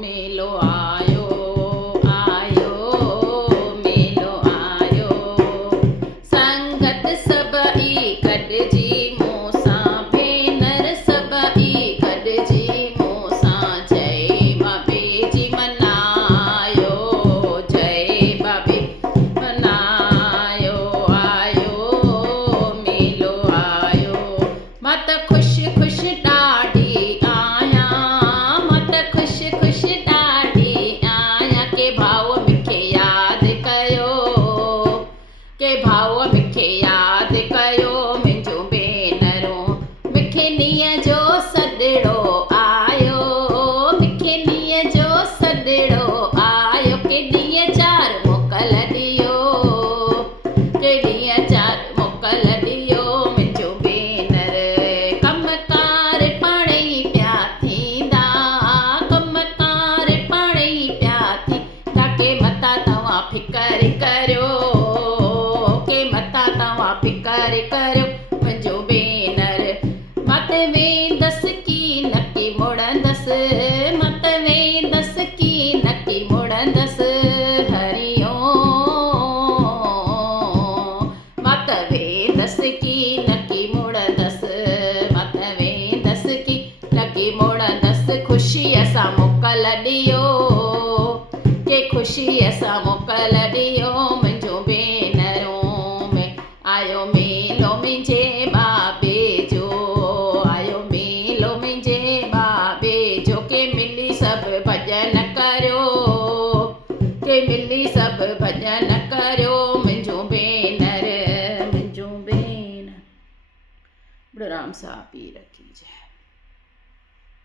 मेलो आयो आयो मेलो आयो संगत सभई गॾिजी मूंसां भेनर सभई गॾिजी मूंसां जय बाबे जी मनायो जय बाबे मनायो आयो मेलो आयो मां त ख़ुशि ख़ुशि ॾाढी भाव मूंखे यादि कयो मुंहिंजो भेनरूं मूंखे नीअ जो सॾिड़ो आयो मूंखे नीअ जो सॾिड़ो आयो के ॾींहं चार मोकल ॾियो के ॾींहं चार मोकल ॾियो मुंहिंजो भेनर कमकार पाण ई पिया थींदा कमकार पाण ई पिया थींदा के मथां तव्हां फिकर करियो फिकर करियो मुंहिंजो भेनर मां त वेंदसि की नकी मुड़ंदसि मां त वेंदसि की नकी मुड़ंदसि हरिओम मां त वेंदसि की नकी मुड़ंदसि मां त वेंदसि की नकी मुड़ंदसि ख़ुशीअ सां मोकल ॾियो के ख़ुशीअ सां मोकल ॾियो मुंहिंजो भेनरूं आयो मेलो मुंहिंजे बाबे जो आयो मेलो मुंहिंजे बाबे जो के मिली सभु भॼन करियो के मिली सभु भॼन करियो मुंहिंजो भेनर मुंहिंजो भेनर राम साहब।